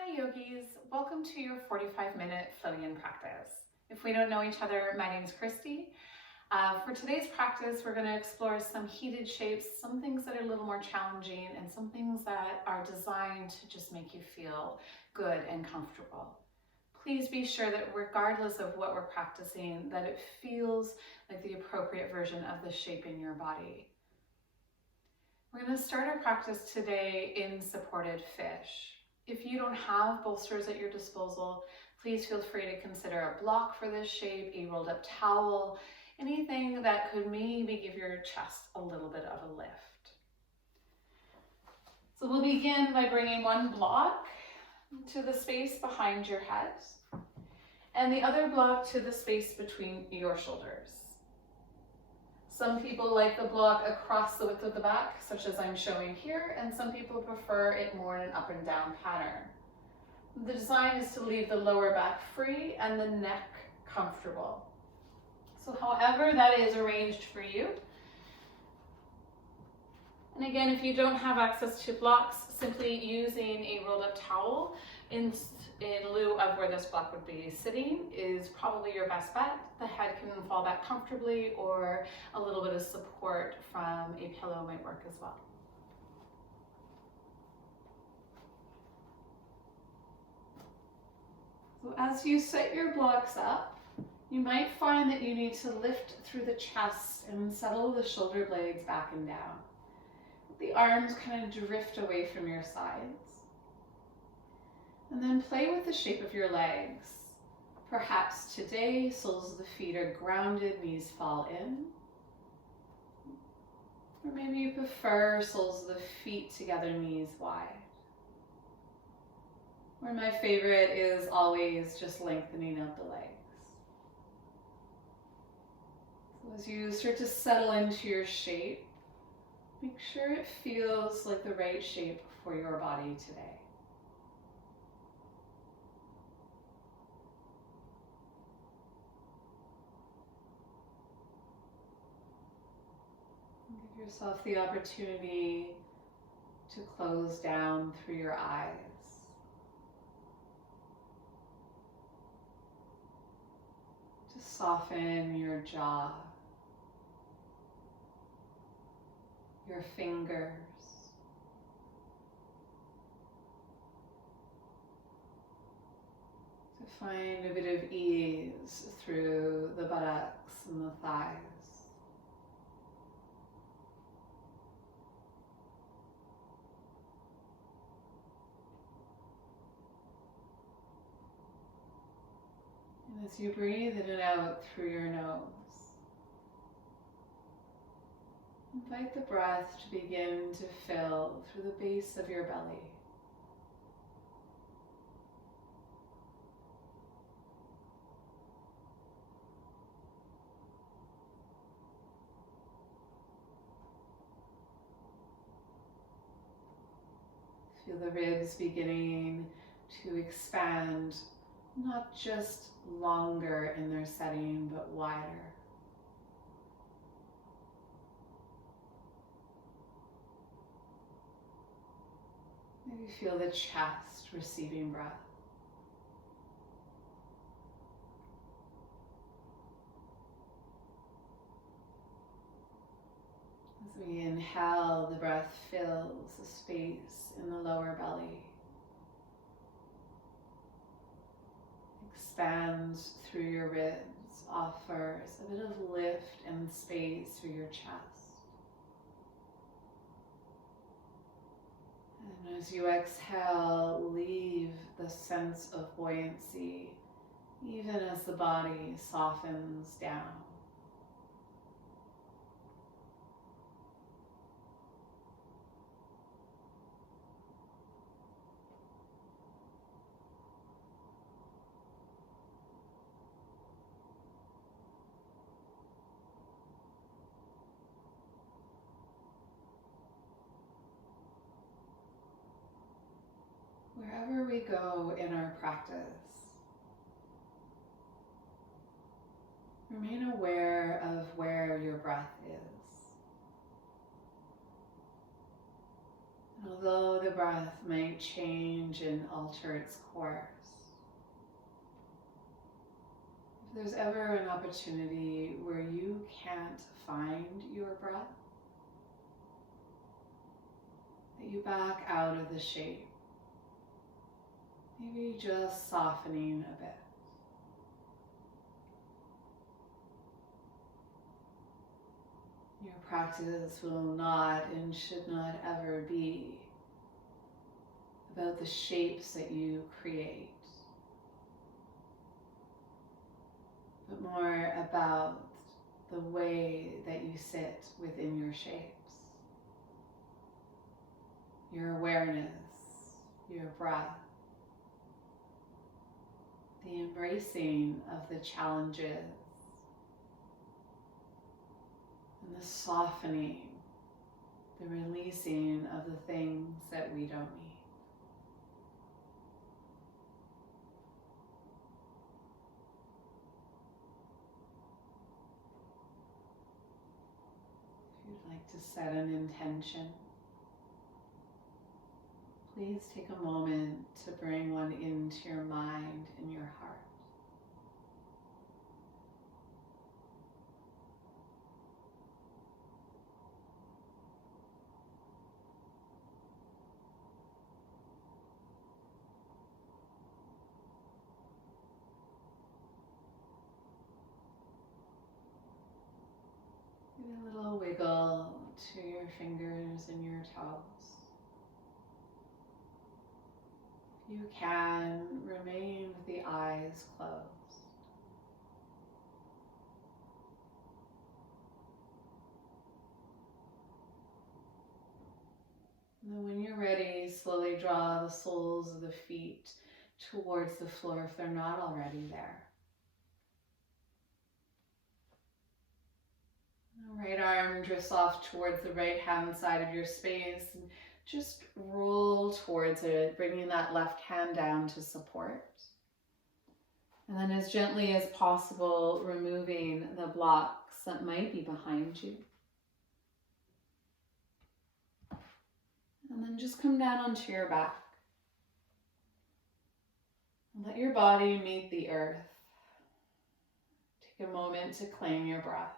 Hi yogis, welcome to your 45-minute floating practice. If we don't know each other, my name is Kristy. For today's practice, we're going to explore some heated shapes, some things that are a little more challenging, and some things that are designed to just make you feel good and comfortable. Please be sure that regardless of what we're practicing, that it feels like the appropriate version of the shape in your body. We're going to start our practice today in supported fish. If you don't have bolsters at your disposal, please feel free to consider a block for this shape, a rolled up towel, anything that could maybe give your chest a little bit of a lift. So we'll begin by bringing one block to the space behind your head and the other block to the space between your shoulders. Some people like the block across the width of the back, such as I'm showing here, and some people prefer it more in an up and down pattern. The design is to leave the lower back free and the neck comfortable. So however that is arranged for you. And again, if you don't have access to blocks, simply using a rolled up towel in lieu of where this block would be sitting is probably your best bet. The head can fall back comfortably, or a little bit of support from a pillow might work as well. So as you set your blocks up, you might find that you need to lift through the chest and settle the shoulder blades back and down. The arms kind of drift away from your sides. And then play with the shape of your legs. Perhaps today, soles of the feet are grounded, knees fall in. Or maybe you prefer soles of the feet together, knees wide. Or my favorite is always just lengthening out the legs. So as you start to settle into your shape, make sure it feels like the right shape for your body today. Give yourself the opportunity to close down through your eyes. To soften your jaw, your fingers, to find a bit of ease through the buttocks and the thighs. And as you breathe in and out through your nose, invite the breath to begin to fill through the base of your belly. Feel the ribs beginning to expand, not just longer in their setting, but wider. Maybe feel the chest receiving breath. As we inhale, the breath fills the space in the lower belly. Expands through your ribs, offers a bit of lift and space for your chest. And as you exhale, leave the sense of buoyancy, even as the body softens down. Wherever we go in our practice, remain aware of where your breath is. And Although the breath might change and alter its course, if there's ever an opportunity where you can't find your breath, that you back out of the shape, maybe just softening a bit. Your practice will not and should not ever be about the shapes that you create, but more about the way that you sit within your shapes, your awareness, your breath, the embracing of the challenges, and the softening, the releasing of the things that we don't need. If you'd like to set an intention, please take a moment to bring one into your mind and your heart. Give a little wiggle to your fingers and your toes. If you can, remain with the eyes closed. And then when you're ready, slowly draw the soles of the feet towards the floor if they're not already there. The right arm drifts off towards the right hand side of your space and just roll towards it, bringing that left hand down to support. And then as gently as possible, removing the blocks that might be behind you. And then just come down onto your back. And let your body meet the earth. Take a moment to claim your breath.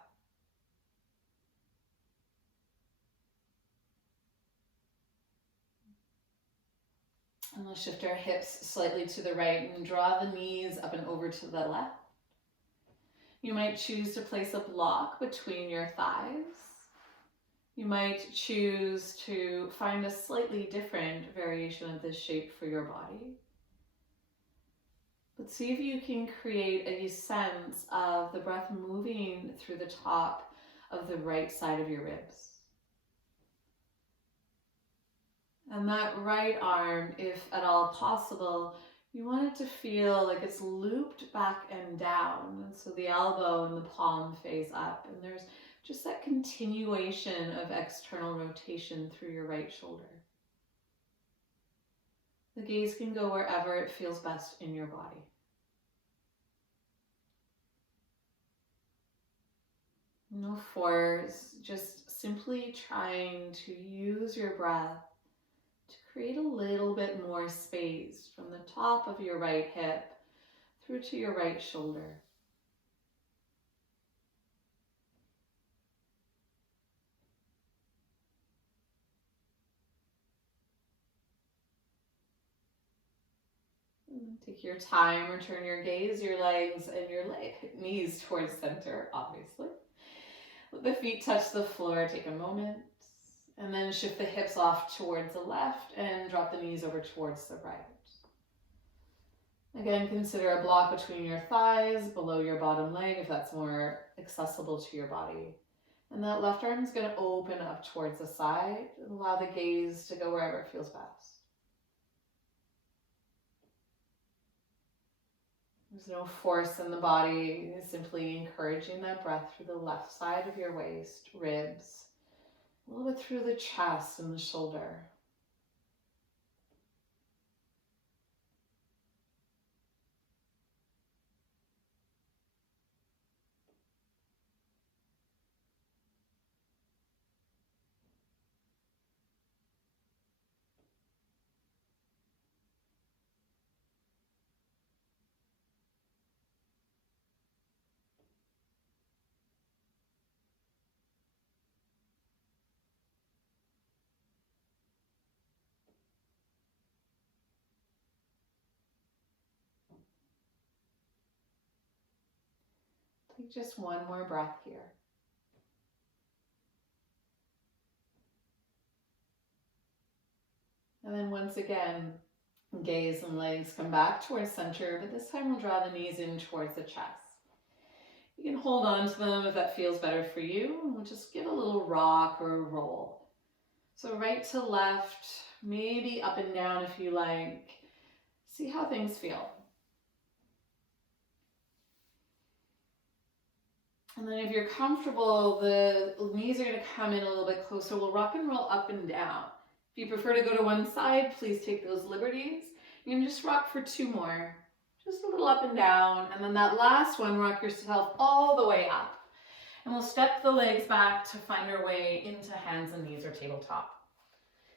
And we'll shift our hips slightly to the right and draw the knees up and over to the left. You might choose to place a block between your thighs. You might choose to find a slightly different variation of this shape for your body. But see if you can create a sense of the breath moving through the top of the right side of your ribs. And that right arm, if at all possible, you want it to feel like it's looped back and down. And so the elbow and the palm face up. And there's just that continuation of external rotation through your right shoulder. The gaze can go wherever it feels best in your body. No force, just simply trying to use your breath to create a little bit more space from the top of your right hip through to your right shoulder. Take your time, return your gaze, your legs, and your knees towards center, obviously. Let the feet touch the floor, take a moment, and then shift the hips off towards the left and drop the knees over towards the right. Again, consider a block between your thighs, below your bottom leg, if that's more accessible to your body. And that left arm is going to open up towards the side and allow the gaze to go wherever it feels best. There's no force in the body, simply encouraging that breath through the left side of your waist, ribs, a little bit through the chest and the shoulder. Take just one more breath here. And then once again, gaze and legs come back towards center, but this time we'll draw the knees in towards the chest. You can hold on to them if that feels better for you, and we'll just give a little rock or a roll. So right to left, maybe up and down if you like. See how things feel. And then if you're comfortable, the knees are going to come in a little bit closer. We'll rock and roll up and down. If you prefer to go to one side, please take those liberties. You can just rock for 2 more. Just a little up and down. And then that last one, rock yourself all the way up. And we'll step the legs back to find our way into hands and knees or tabletop.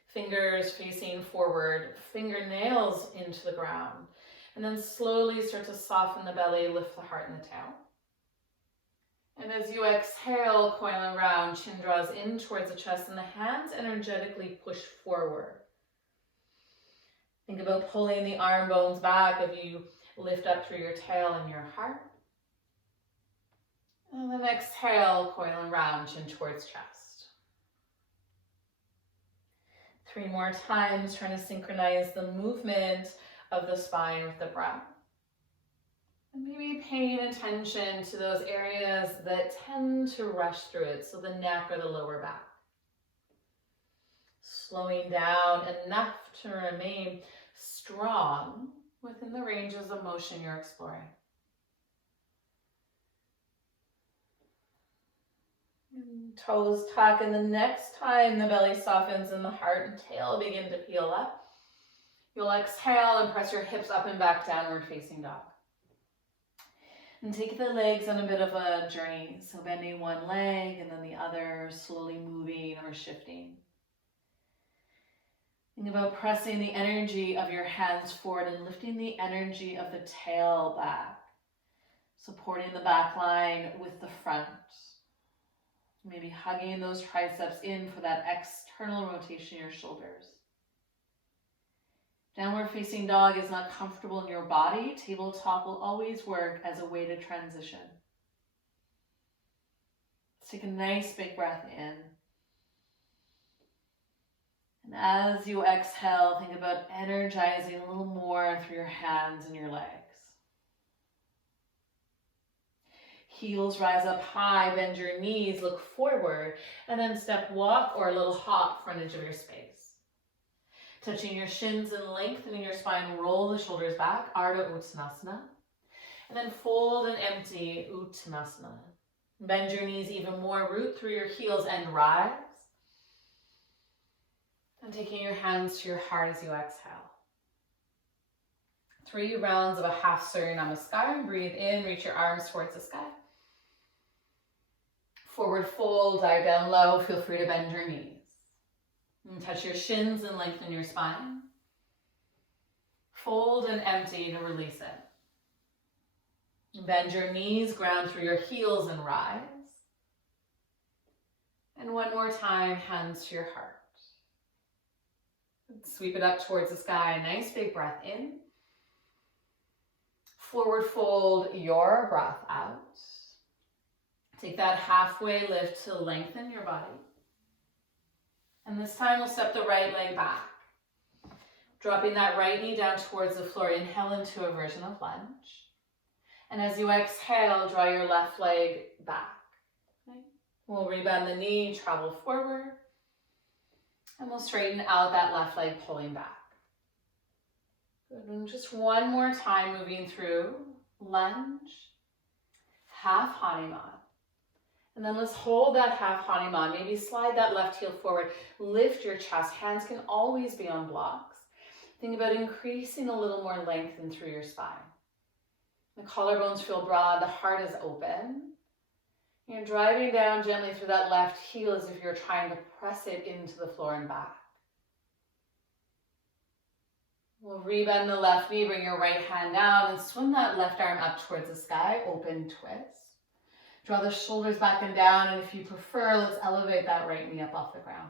Fingers facing forward, fingernails into the ground. And then slowly start to soften the belly, lift the heart and the tail. And as you exhale, coil around, chin draws in towards the chest and the hands energetically push forward. Think about pulling the arm bones back as you lift up through your tail and your heart. And then exhale, coil around, chin towards chest. 3 more times, trying to synchronize the movement of the spine with the breath. And maybe paying attention to those areas that tend to rush through it, so the neck or the lower back. Slowing down enough to remain strong within the ranges of motion you're exploring. And toes tuck, and the next time the belly softens and the heart and tail begin to peel up, you'll exhale and press your hips up and back, downward facing dog. And take the legs on a bit of a journey. So bending one leg and then the other, slowly moving or shifting. Think about pressing the energy of your hands forward and lifting the energy of the tail back. Supporting the back line with the front. Maybe hugging those triceps in for that external rotation of your shoulders. Downward facing dog is not comfortable in your body. Tabletop will always work as a way to transition. Let's take a nice big breath in. And as you exhale, think about energizing a little more through your hands and your legs. Heels rise up high, bend your knees, look forward, and then step walk or a little hop front edge of your space. Touching your shins and lengthening your spine, roll the shoulders back, Ardha Uttanasana. And then fold and empty, Uttanasana. Bend your knees even more, root through your heels and rise. And taking your hands to your heart as you exhale. 3 rounds of a half Surya Namaskar. Breathe in, reach your arms towards the sky. Forward fold, dive down low. Feel free to bend your knees. And touch your shins and lengthen your spine. Fold and empty to release it. Bend your knees, ground through your heels and rise. And one more time, hands to your heart. Sweep it up towards the sky. Nice big breath in. Forward fold your breath out. Take that halfway lift to lengthen your body. And this time we'll step the right leg back. Dropping that right knee down towards the floor. Inhale into a version of lunge. And as you exhale, draw your left leg back. Okay. We'll rebend the knee, travel forward. And we'll straighten out that left leg, pulling back. Good. And just one more time, moving through lunge, half Hanuman. And then let's hold that half Hanuman. Maybe slide that left heel forward. Lift your chest. Hands can always be on blocks. Think about increasing a little more length in through your spine. The collarbones feel broad. The heart is open. You're driving down gently through that left heel as if you're trying to press it into the floor and back. We'll rebend the left knee. Bring your right hand down and swim that left arm up towards the sky. Open twist. Draw the shoulders back and down, and if you prefer, let's elevate that right knee up off the ground.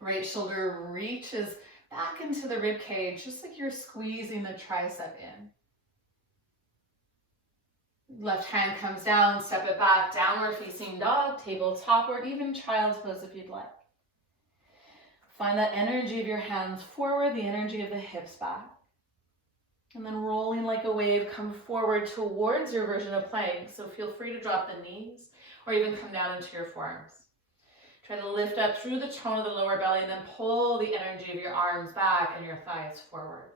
Right shoulder reaches back into the rib cage, just like you're squeezing the tricep in. Left hand comes down, step it back, downward facing dog, tabletop, or even child's pose if you'd like. Find that energy of your hands forward, the energy of the hips back. And then rolling like a wave, come forward towards your version of plank. So feel free to drop the knees or even come down into your forearms. Try to lift up through the tone of the lower belly and then pull the energy of your arms back and your thighs forward.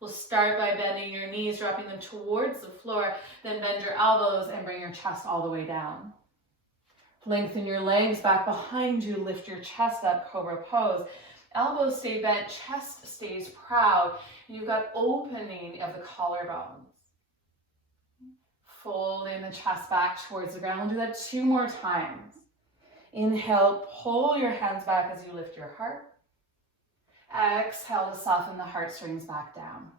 We'll start by bending your knees, dropping them towards the floor, then bend your elbows and bring your chest all the way down. Lengthen your legs back behind you, lift your chest up, Cobra Pose. Elbows stay bent, chest stays proud. You've got opening of the collarbones. Folding the chest back towards the ground. We'll do that 2 more times. Inhale, pull your hands back as you lift your heart. Exhale to soften the heartstrings back down.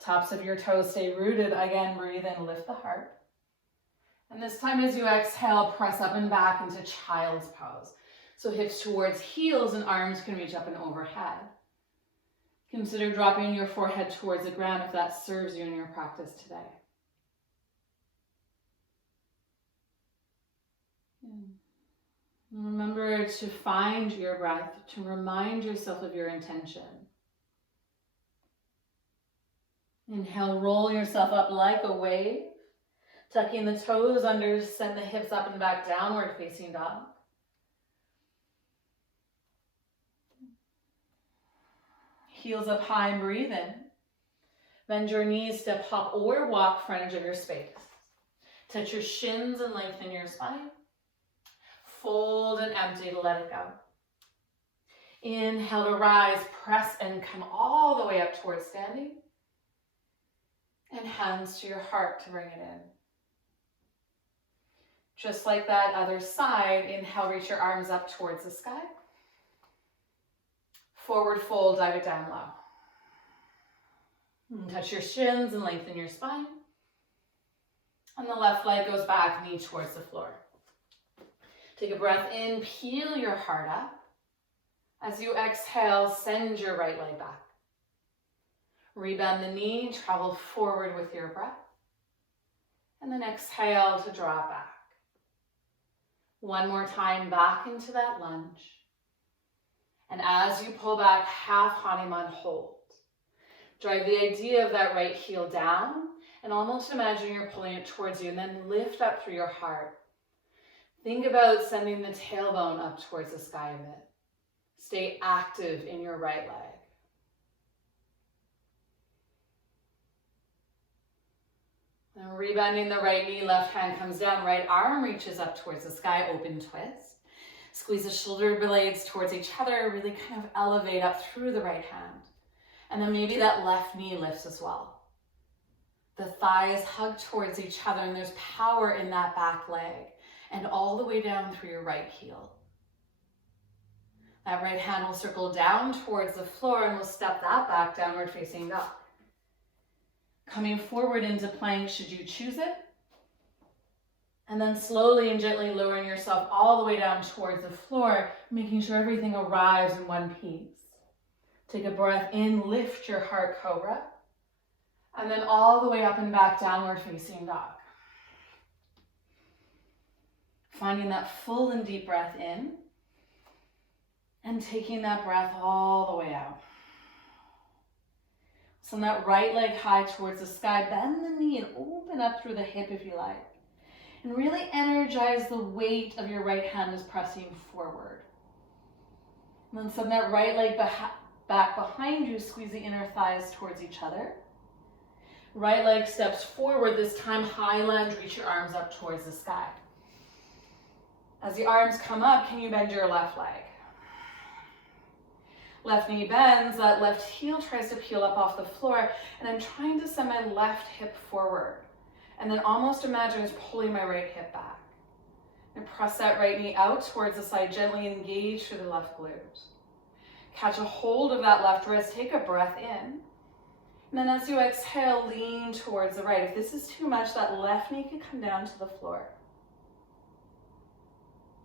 Tops of your toes stay rooted. Again, breathe in, lift the heart. And this time as you exhale, press up and back into child's pose. So hips towards heels and arms can reach up and overhead. Consider dropping your forehead towards the ground if that serves you in your practice today. Remember to find your breath, to remind yourself of your intention. Inhale, roll yourself up like a wave. Tucking the toes under, send the hips up and back, downward facing dog. Heels up high and breathe in. Bend your knees, step, hop, or walk front edge of your space. Touch your shins and lengthen your spine. Fold and empty to let it go. Inhale to rise, press and come all the way up towards standing. And hands to your heart to bring it in. Just like that other side, inhale, reach your arms up towards the sky. Forward fold, dive it down low. And touch your shins and lengthen your spine. And the left leg goes back, knee towards the floor. Take a breath in, peel your heart up. As you exhale, send your right leg back. Rebend the knee, travel forward with your breath. And then exhale to draw it back. One more time back into that lunge. And as you pull back, half Hanuman hold. Drive the idea of that right heel down and almost imagine you're pulling it towards you and then lift up through your heart. Think about sending the tailbone up towards the sky a bit. Stay active in your right leg. And rebending the right knee, left hand comes down, right arm reaches up towards the sky, open twist. Squeeze the shoulder blades towards each other, really kind of elevate up through the right hand. And then maybe that left knee lifts as well. The thighs hug towards each other and there's power in that back leg and all the way down through your right heel. That right hand will circle down towards the floor and we'll step that back, downward facing dog. Coming forward into plank should you choose it. And then slowly and gently lowering yourself all the way down towards the floor, making sure everything arrives in one piece. Take a breath in, lift your heart, cobra. And then all the way up and back, downward facing dog. Finding that full and deep breath in. And taking that breath all the way out. Send that right leg high towards the sky. Bend the knee and open up through the hip if you like. And really energize the weight of your right hand as pressing forward. And then send that right leg back behind you. Squeeze the inner thighs towards each other. Right leg steps forward, this time high lunge. Reach your arms up towards the sky. As the arms come up, can you bend your left leg? Left knee bends, that left heel tries to peel up off the floor, and I'm trying to send my left hip forward. And then almost imagine as pulling my right hip back. And press that right knee out towards the side, gently engage through the left glute. Catch a hold of that left wrist, take a breath in. And then as you exhale, lean towards the right. If this is too much, that left knee can come down to the floor.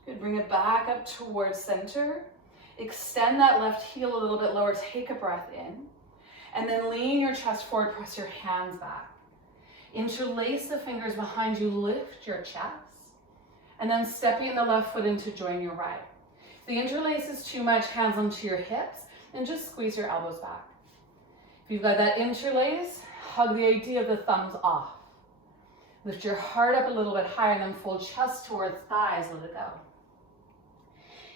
Good, bring it back up towards center. Extend that left heel a little bit lower, take a breath in. And then lean your chest forward, press your hands back. Interlace the fingers behind you, lift your chest, and then stepping the left foot in to join your right. If the interlace is too much, hands onto your hips, and just squeeze your elbows back. If you've got that interlace, hug the idea of the thumbs off. Lift your heart up a little bit higher, and then fold chest towards thighs, let it go.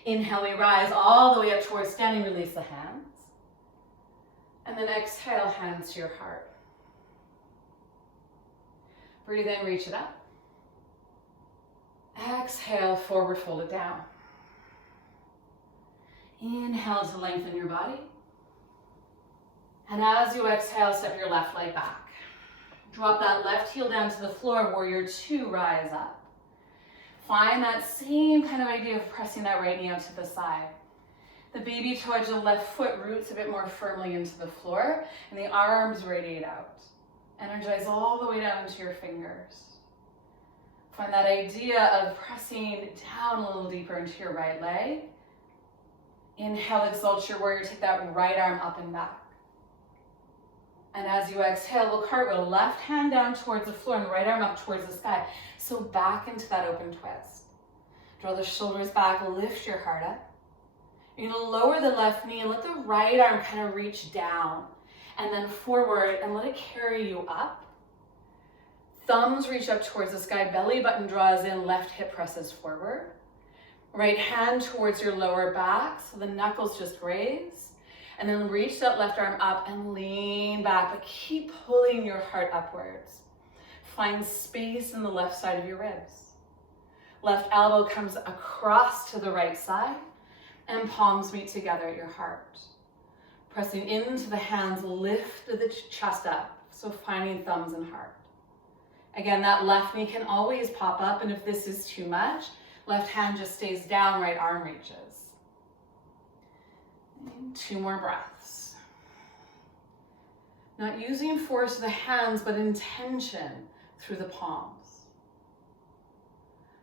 Inhale, we rise all the way up towards standing, release the hands. And then exhale, hands to your heart. Breathe in, reach it up. Exhale, forward, fold it down. Inhale to lengthen your body. And as you exhale, step your left leg back. Drop that left heel down to the floor, warrior two, rise up. Find that same kind of idea of pressing that right knee out to the side. The baby toe edge of the left foot roots a bit more firmly into the floor, and the arms radiate out. Energize all the way down into your fingers. Find that idea of pressing down a little deeper into your right leg. Inhale, exalt your warrior, take that right arm up and back. And as you exhale, we'll cartwheel, left hand down towards the floor and right arm up towards the sky. So back into that open twist. Draw the shoulders back, lift your heart up. You're gonna lower the left knee and let the right arm kind of reach down and then forward and let it carry you up. Thumbs reach up towards the sky, belly button draws in, left hip presses forward. Right hand towards your lower back, so the knuckles just raise. And then reach that left arm up and lean back, but keep pulling your heart upwards. Find space in the left side of your ribs. Left elbow comes across to the right side and palms meet together at your heart. Pressing into the hands, lift the chest up, so finding thumbs and heart. Again, that left knee can always pop up, and if this is too much, left hand just stays down, right arm reaches. 2 more breaths. Not using force of the hands, but intention through the palms.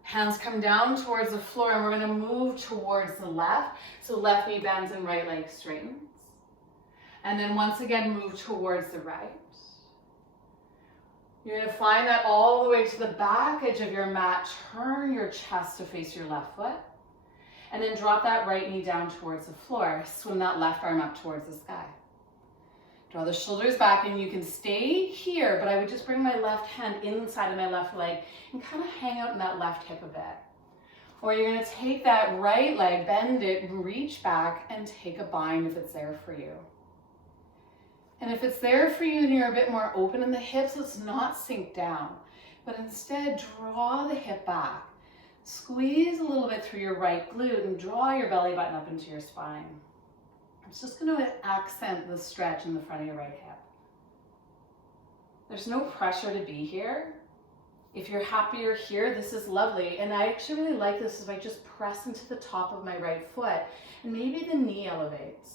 Hands come down towards the floor, and we're going to move towards the left. So left knee bends and right leg straightens. And then once again, move towards the right. You're going to find that all the way to the back edge of your mat. Turn your chest to face your left foot. And then drop that right knee down towards the floor. Swim that left arm up towards the sky. Draw the shoulders back, and you can stay here, but I would just bring my left hand inside of my left leg and kind of hang out in that left hip a bit. Or you're going to take that right leg, bend it, reach back, and take a bind if it's there for you. And if it's there for you and you're a bit more open in the hips, let's not sink down, but instead draw the hip back. Squeeze a little bit through your right glute and draw your belly button up into your spine. It's just going to accent the stretch in the front of your right hip. There's no pressure to be here. If you're happier here, this is lovely. And I actually really like this if I just press into the top of my right foot and maybe the knee elevates.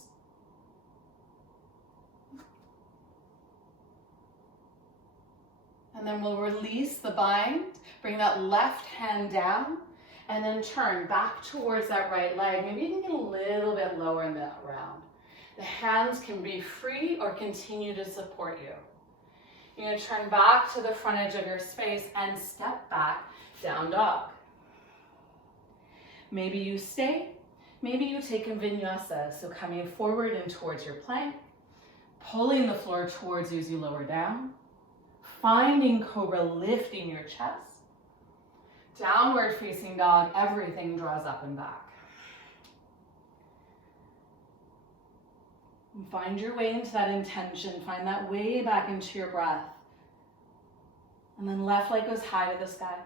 And then we'll release the bind, bring that left hand down, and then turn back towards that right leg. Maybe you can get a little bit lower in that round. The hands can be free or continue to support you. You're going to turn back to the front edge of your space and step back, down dog. Maybe you stay, maybe you take a vinyasa, so coming forward and towards your plank, pulling the floor towards you as you lower down. Finding cobra, lifting your chest. Downward facing dog, everything draws up and back. And find your way into that intention. Find that way back into your breath. And then left leg goes high to the sky.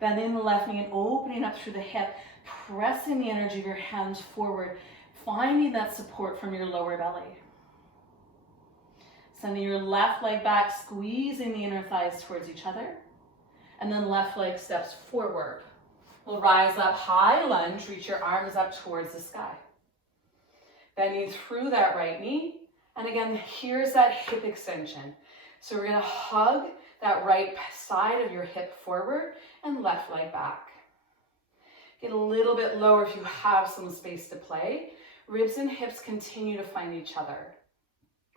Bending the left knee and opening up through the hip. Pressing the energy of your hands forward. Finding that support from your lower belly. Sending your left leg back, squeezing the inner thighs towards each other. And then left leg steps forward. We'll rise up, high lunge, reach your arms up towards the sky. Bending through that right knee. And again, here's that hip extension. So we're gonna hug that right side of your hip forward and left leg back. Get a little bit lower if you have some space to play. Ribs and hips continue to find each other.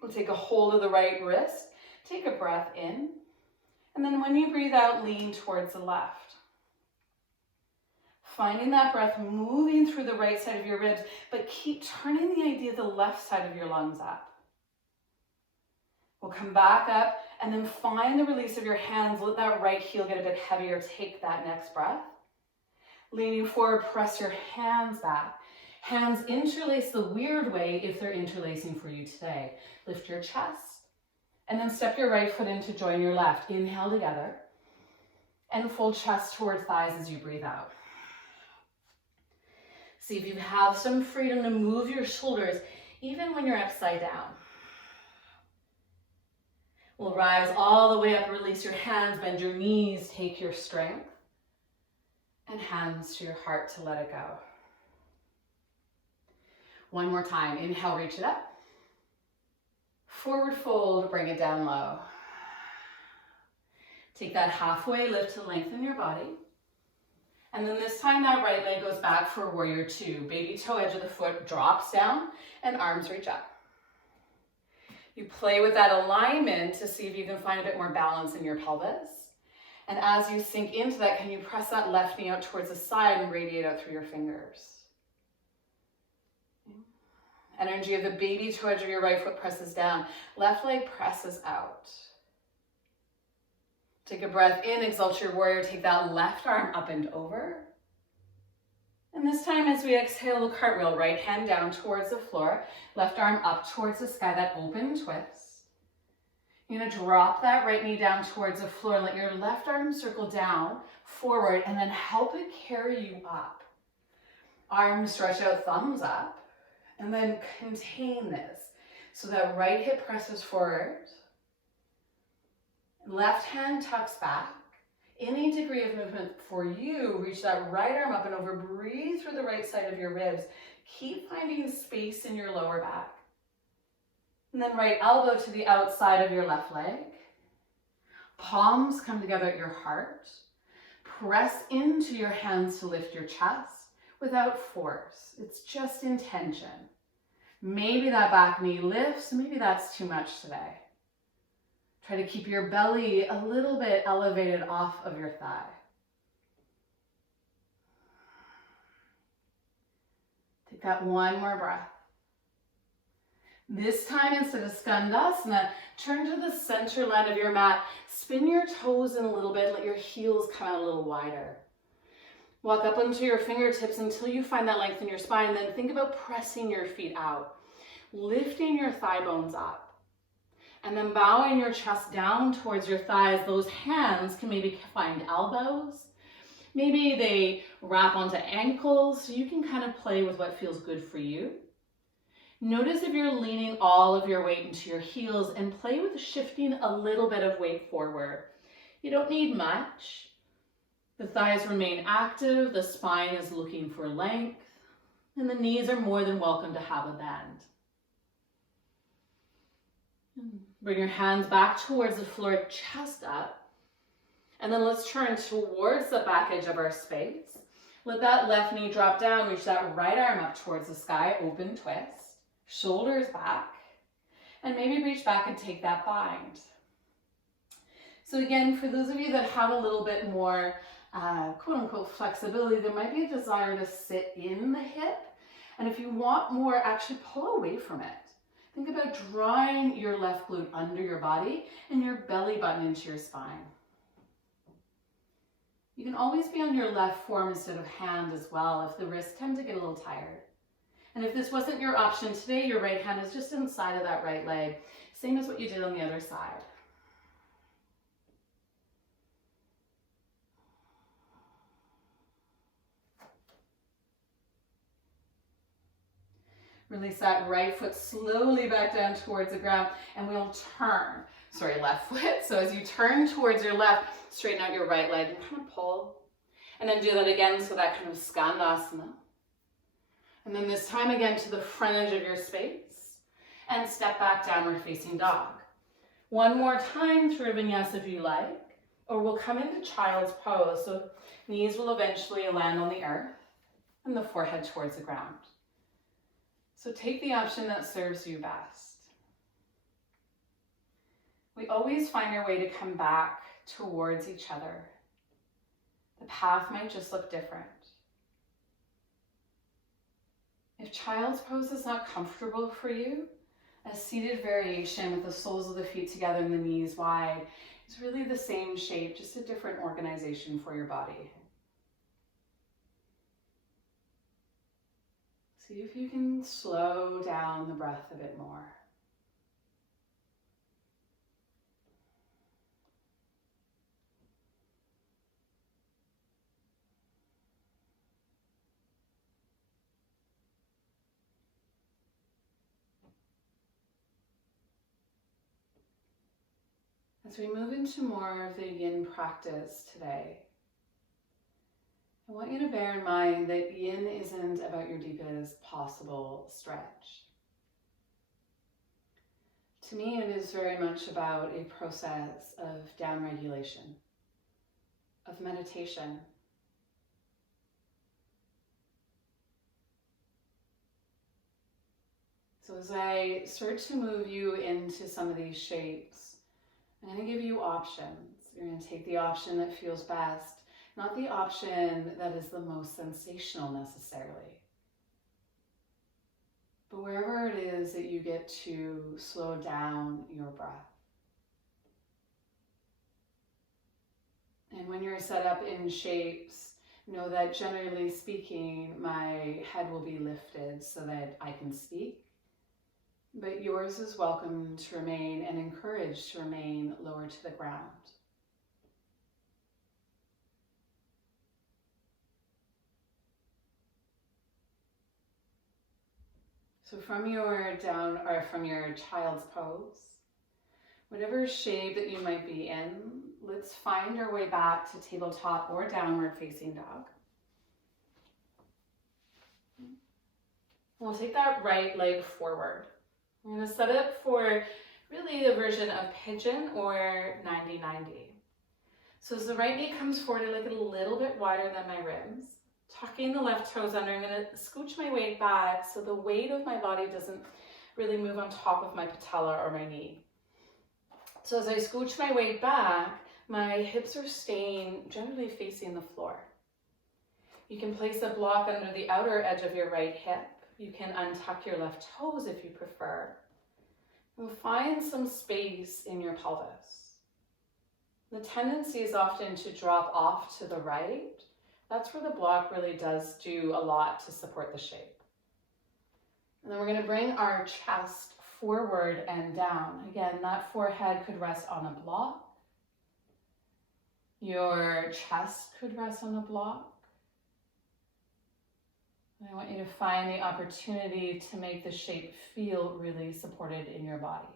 We'll take a hold of the right wrist, Take a breath in, and then when you breathe out, lean towards the left. Finding that breath moving through the right side of your ribs, but keep turning the idea of the left side of your lungs up. We'll come back up and then find the release of your hands. Let that right heel get a bit heavier. Take that next breath. Leaning forward, press your hands back. Hands interlace the weird way if they're interlacing for you today. Lift your chest and then step your right foot in to join your left. Inhale together and full chest towards thighs as you breathe out. See if you have some freedom to move your shoulders even when you're upside down. We'll rise all the way up, release your hands, bend your knees, take your strength, and hands to your heart to let it go. One more time, inhale, reach it up. Forward fold, bring it down low. Take that halfway lift to lengthen your body. And then this time that right leg goes back for warrior two. Baby toe edge of the foot drops down and arms reach up. You play with that alignment to see if you can find a bit more balance in your pelvis. And as you sink into that, can you press that left knee out towards the side and radiate out through your fingers? Energy of the baby toe edge of your right foot presses down. Left leg presses out. Take a breath in, exalt your warrior. Take that left arm up and over. And this time as we exhale, we'll cartwheel, right hand down towards the floor, left arm up towards the sky, that open twist. You're gonna drop that right knee down towards the floor, let your left arm circle down, forward, and then help it carry you up. Arms stretch out, thumbs up, and then contain this. So that right hip presses forward, left hand tucks back. Any degree of movement for you, reach that right arm up and over, breathe through the right side of your ribs. Keep finding space in your lower back. And then right elbow to the outside of your left leg. Palms come together at your heart. Press into your hands to lift your chest without force. It's just intention. Maybe that back knee lifts, maybe that's too much today. Try to keep your belly a little bit elevated off of your thigh. Take that one more breath. This time, instead of Skandasana, turn to the center line of your mat. Spin your toes in a little bit. Let your heels come out a little wider. Walk up onto your fingertips until you find that length in your spine. Then think about pressing your feet out, lifting your thigh bones up. And then bowing your chest down towards your thighs. Those hands can maybe find elbows. Maybe they wrap onto ankles. So you can kind of play with what feels good for you. Notice if you're leaning all of your weight into your heels and play with shifting a little bit of weight forward. You don't need much. The thighs remain active. The spine is looking for length. And the knees are more than welcome to have a bend. Bring your hands back towards the floor, chest up. And then let's turn towards the back edge of our space. Let that left knee drop down, reach that right arm up towards the sky, open twist. Shoulders back. And maybe reach back and take that bind. So again, for those of you that have a little bit more quote unquote flexibility, there might be a desire to sit in the hip. And if you want more, actually pull away from it. Think about drawing your left glute under your body and your belly button into your spine. You can always be on your left forearm instead of hand as well if the wrists tend to get a little tired. And if this wasn't your option today, your right hand is just inside of that right leg, same as what you did on the other side. Release that right foot slowly back down towards the ground, and we'll turn. Sorry, left foot. So as you turn towards your left, straighten out your right leg and kind of pull. And then do that again, so that kind of Skandasana. And then this time again to the front edge of your space. And step back, downward facing dog. One more time through vinyasa if you like. Or we'll come into child's pose. So knees will eventually land on the earth and the forehead towards the ground. So take the option that serves you best. we always find our way to come back towards each other. The path might just look different. If child's pose is not comfortable for you, a seated variation with the soles of the feet together and the knees wide is really the same shape, just a different organization for your body. See if you can slow down the breath a bit more. As we move into more of the yin practice today, I want you to bear in mind that yin isn't about your deepest possible stretch. To me, it is very much about a process of downregulation, of meditation. So as I start to move you into some of these shapes, I'm going to give you options. You're going to take the option that feels best, not the option that is the most sensational necessarily. But wherever it is that you get to slow down your breath. And when you're set up in shapes, know that generally speaking, my head will be lifted so that I can speak. But yours is welcome to remain and encouraged to remain lower to the ground. So from your child's pose, whatever shape that you might be in, let's find our way back to tabletop or downward facing dog. We'll take that right leg forward. We're going to set it for really a version of pigeon or 90-90. So as the right knee comes forward, I like it a little bit wider than my ribs. Tucking the left toes under, I'm going to scooch my weight back so the weight of my body doesn't really move on top of my patella or my knee. So as I scooch my weight back, my hips are staying generally facing the floor. You can place a block under the outer edge of your right hip. You can untuck your left toes if you prefer. And find some space in your pelvis. The tendency is often to drop off to the right. That's where the block really does do a lot to support the shape. And then we're going to bring our chest forward and down. Again, that forehead could rest on a block. Your chest could rest on a block. I want you to find the opportunity to make the shape feel really supported in your body.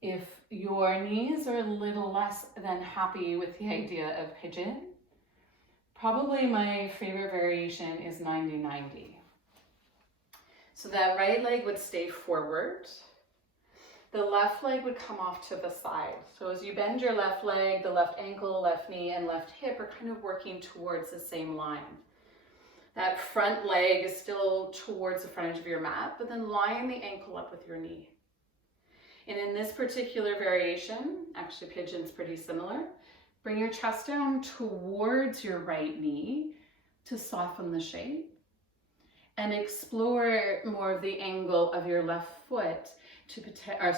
If your knees are a little less than happy with the idea of pigeon, probably my favorite variation is 90-90. So that right leg would stay forward. The left leg would come off to the side. So as you bend your left leg, the left ankle, left knee, and left hip are kind of working towards the same line. That front leg is still towards the front edge of your mat, but then line the ankle up with your knee. And in this particular variation, actually pigeon's pretty similar, bring your chest down towards your right knee to soften the shape and explore more of the angle of your left foot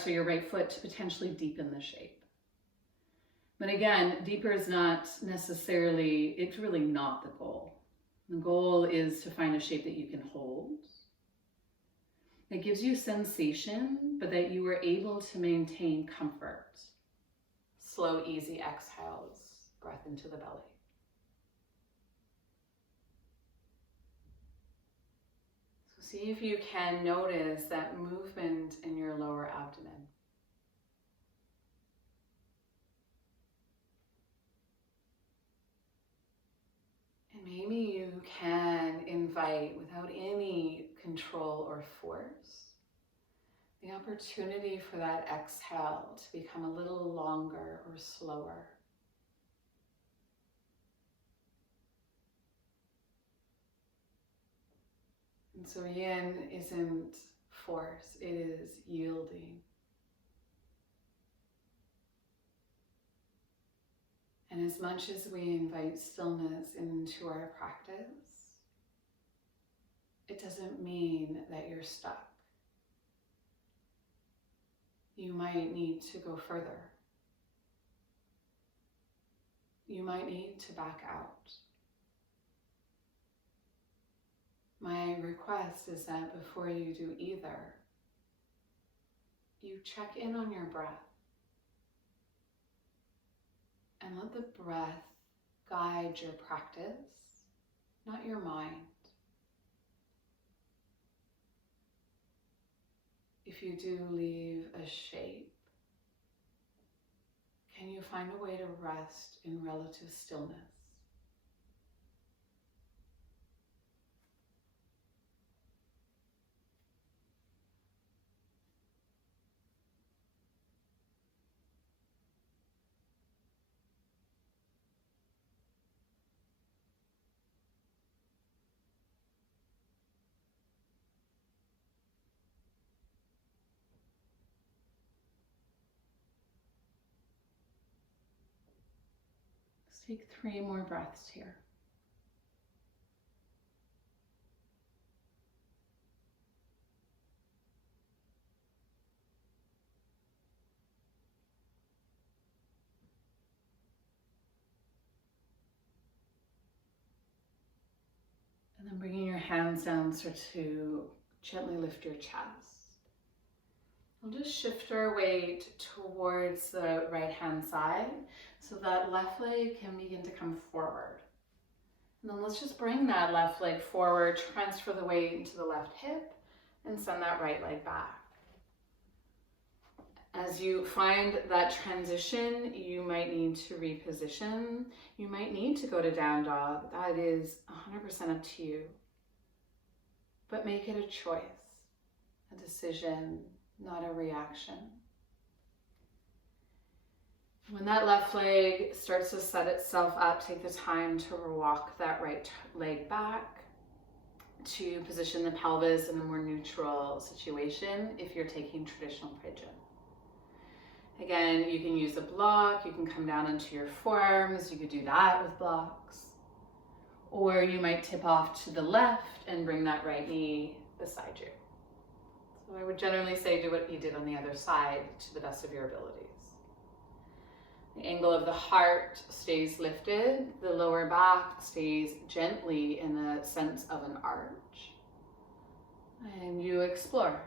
your right foot to potentially deepen the shape. But again, deeper is not necessarily, it's really not the goal. The goal is to find a shape that you can hold. It gives you sensation, but that you are able to maintain comfort. Slow, easy exhales, breath into the belly. See if you can notice that movement in your lower abdomen. And maybe you can invite, without any control or force, the opportunity for that exhale to become a little longer or slower. And so yin isn't force. It is yielding. And as much as we invite stillness into our practice, it doesn't mean that you're stuck. You might need to go further. You might need to back out. My request is that before you do either, you check in on your breath and let the breath guide your practice, not your mind. If you do leave a shape, can you find a way to rest in relative stillness? Let's take 3 more breaths here. And then bringing your hands down, start to gently lift your chest. We'll just shift our weight towards the right hand side so that left leg can begin to come forward. And then let's just bring that left leg forward, transfer the weight into the left hip, and send that right leg back. As you find that transition, you might need to reposition. You might need to go to down dog. That is 100% up to you. But make it a choice, a decision, not a reaction. When that left leg starts to set itself up, take the time to walk that right leg back to position the pelvis in a more neutral situation if you're taking traditional pigeon. Again, you can use a block, you can come down into your forearms, you could do that with blocks. Or you might tip off to the left and bring that right knee beside you. So I would generally say do what you did on the other side to the best of your abilities. The angle of the heart stays lifted, the lower back stays gently in the sense of an arch. And you explore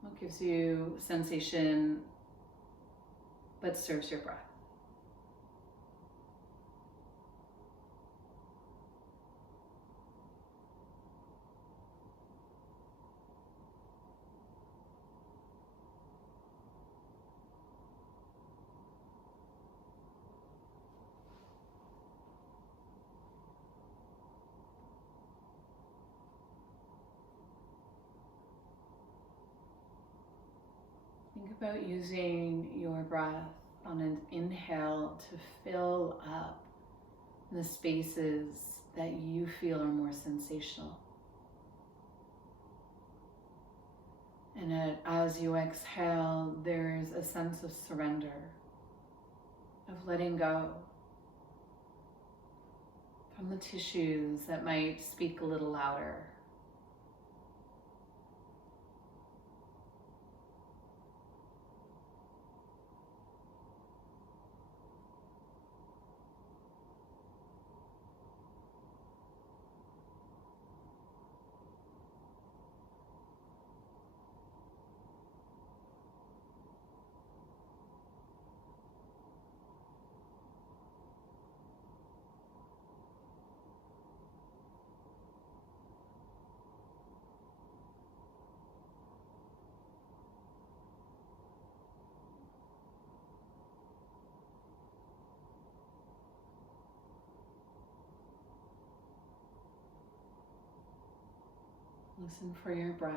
what gives you sensation but serves your breath. Think about using your breath on an inhale to fill up the spaces that you feel are more sensational. And as you exhale, there's a sense of surrender, of letting go from the tissues that might speak a little louder. Listen for your breath.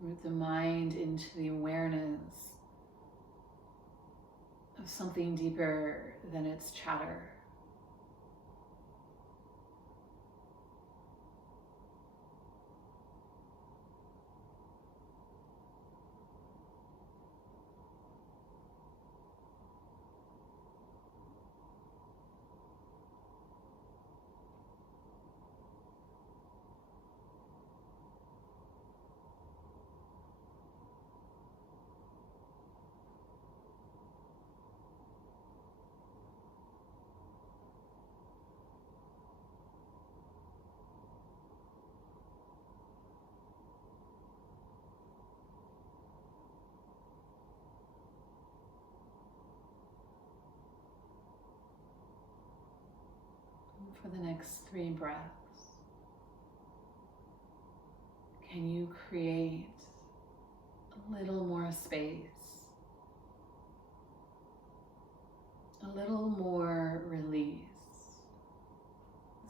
Root the mind into the awareness of something deeper than its chatter. For the next 3 breaths, can you create a little more space, a little more release,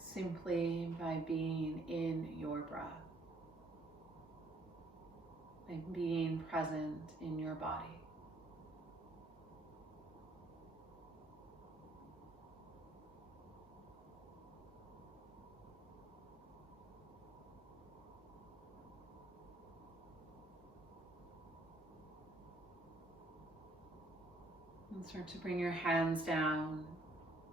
simply by being in your breath, by being present in your body? And start to bring your hands down.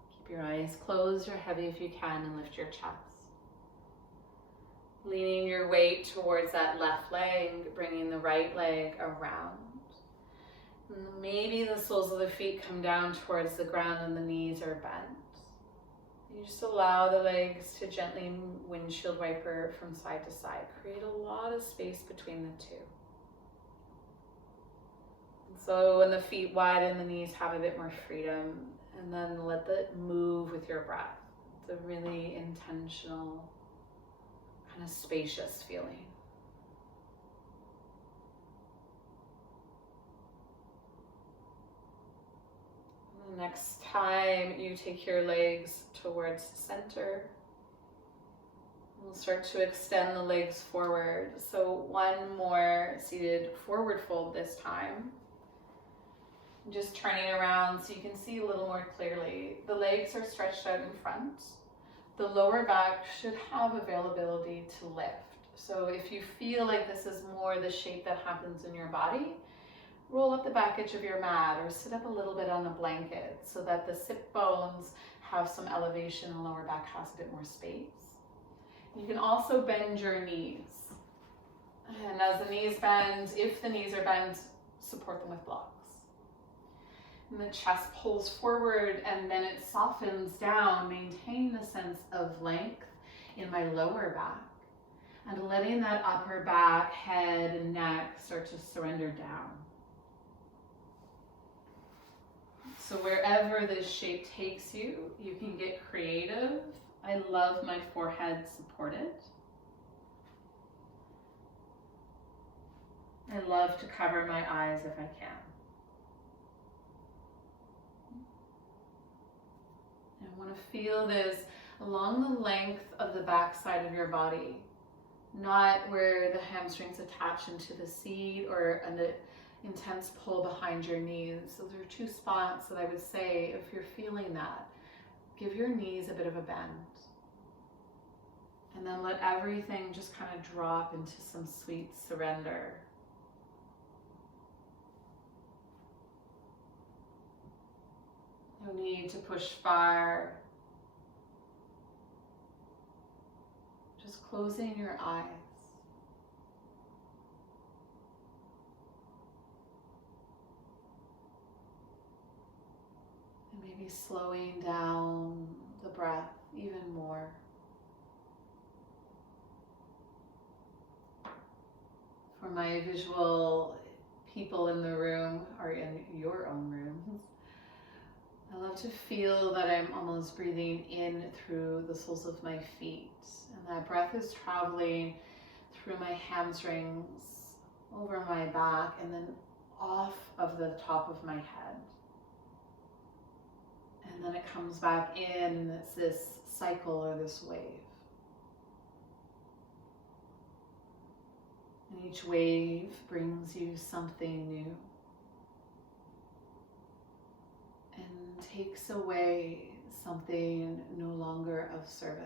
Keep your eyes closed or heavy if you can, and lift your chest. Leaning your weight towards that left leg, bringing the right leg around. And maybe the soles of the feet come down towards the ground and the knees are bent. You just allow the legs to gently windshield wiper from side to side. Create a lot of space between the two. So when the feet widen, the knees have a bit more freedom, and then let it move with your breath. It's a really intentional, kind of spacious feeling. The next time you take your legs towards center, we'll start to extend the legs forward. So one more seated forward fold this time. Just turning around so you can see a little more clearly. The legs are stretched out in front. The lower back should have availability to lift. So if you feel like this is more the shape that happens in your body, roll up the back edge of your mat or sit up a little bit on a blanket so that the sit bones have some elevation and the lower back has a bit more space. You can also bend your knees. And as the knees bend, if the knees are bent, support them with blocks. And the chest pulls forward and then it softens down, maintaining a sense of length in my lower back and letting that upper back, head, and neck start to surrender down. So wherever this shape takes you, you can get creative. I love my forehead supported. I love to cover my eyes if I can. I want to feel this along the length of the back side of your body, not where the hamstrings attach into the seat or an intense pull behind your knees. So there are 2 spots that I would say, if you're feeling that, give your knees a bit of a bend. And then let everything just kind of drop into some sweet surrender. No need to push far. Just closing your eyes. And maybe slowing down the breath even more. For my visual people in the room or in your own rooms, I love to feel that I'm almost breathing in through the soles of my feet. And that breath is traveling through my hamstrings, over my back, and then off of the top of my head. And then it comes back in. It's this cycle or this wave. And each wave brings you something new. And takes away something no longer of service.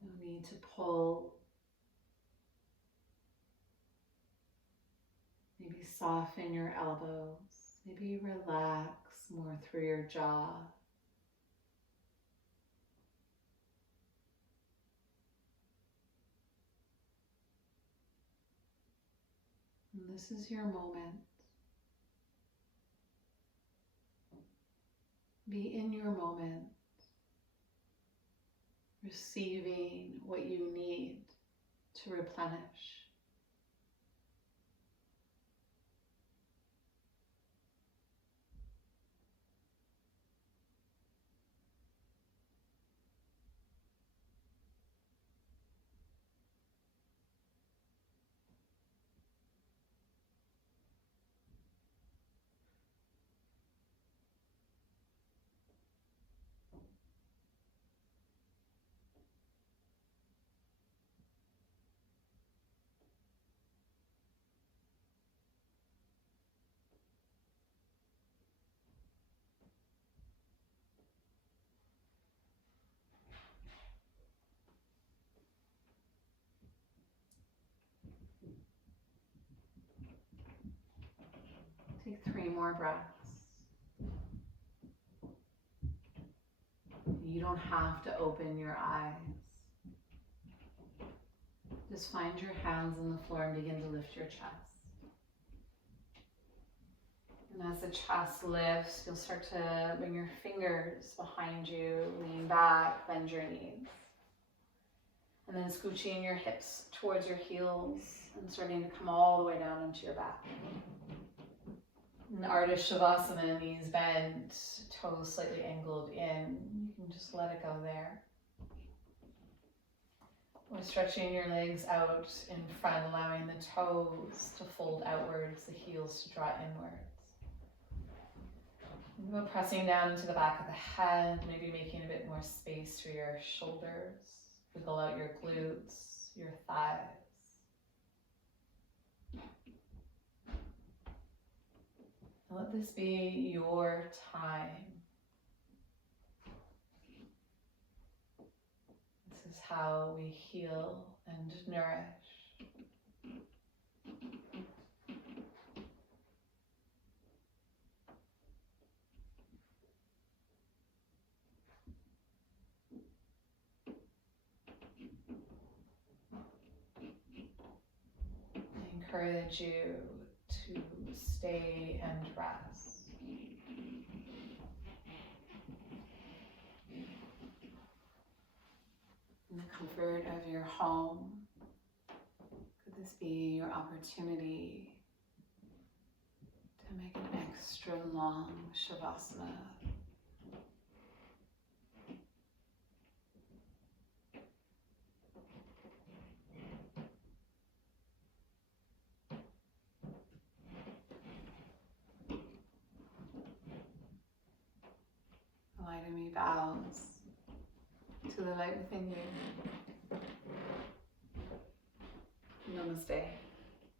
No need to pull. Maybe soften your elbows. Maybe relax more through your jaw. And this is your moment. Be in your moment, receiving what you need to replenish. Take 3 more breaths. You don't have to open your eyes. Just find your hands on the floor and begin to lift your chest. And as the chest lifts, you'll start to bring your fingers behind you, lean back, bend your knees. And then scooching your hips towards your heels and starting to come all the way down into your back. In Artist Shavasana, knees bent, toes slightly angled in. You can just let it go there. We're stretching your legs out in front, allowing the toes to fold outwards, the heels to draw inwards. We're pressing down into the back of the head, maybe making a bit more space for your shoulders. Wiggle out your glutes, your thighs. Let this be your time. This is how we heal and nourish. I encourage you to stay and rest. In the comfort of your home, could this be your opportunity to make an extra long Shavasana? The light in me bows to the light within you. Namaste.